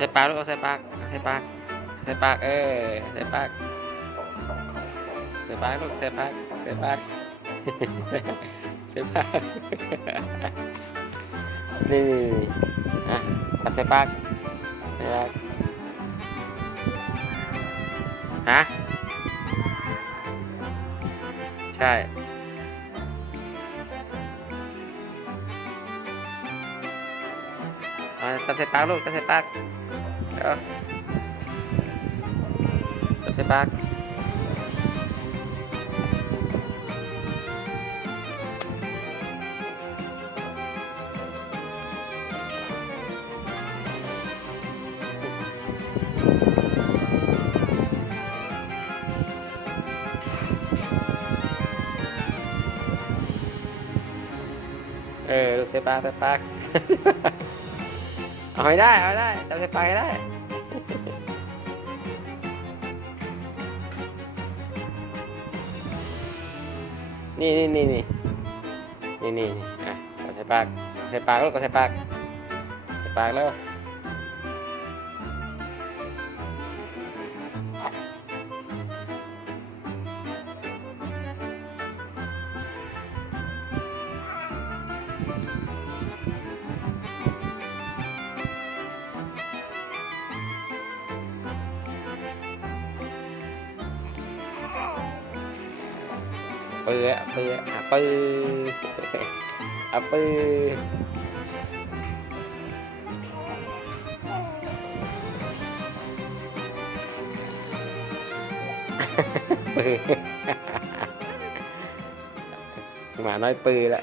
ใส่ปากลูกเอาใส่ปากใส่ปากใส่ปากเออใส่ปากใส่ปากลูกใส่ปากใส่ปากใส่ปากนี่นี่นี่อะตัดใส่ปากใส่ปากฮะใช่ตัดใส่ปากลูกตัดใส่ปาก เอาตัดใส่ปาก เอากใส่ปากเอาให้ได้เอาให้ได้จำใส่ปากให้ได้ นี่นี่นี่นี่นี่นี่นี่อะใส่ปากใส่ปากแลูกเอาใส่ปากใส่ปากแล้ว ปืออะปืออะปืออะปือปือหมาน้อยปือละ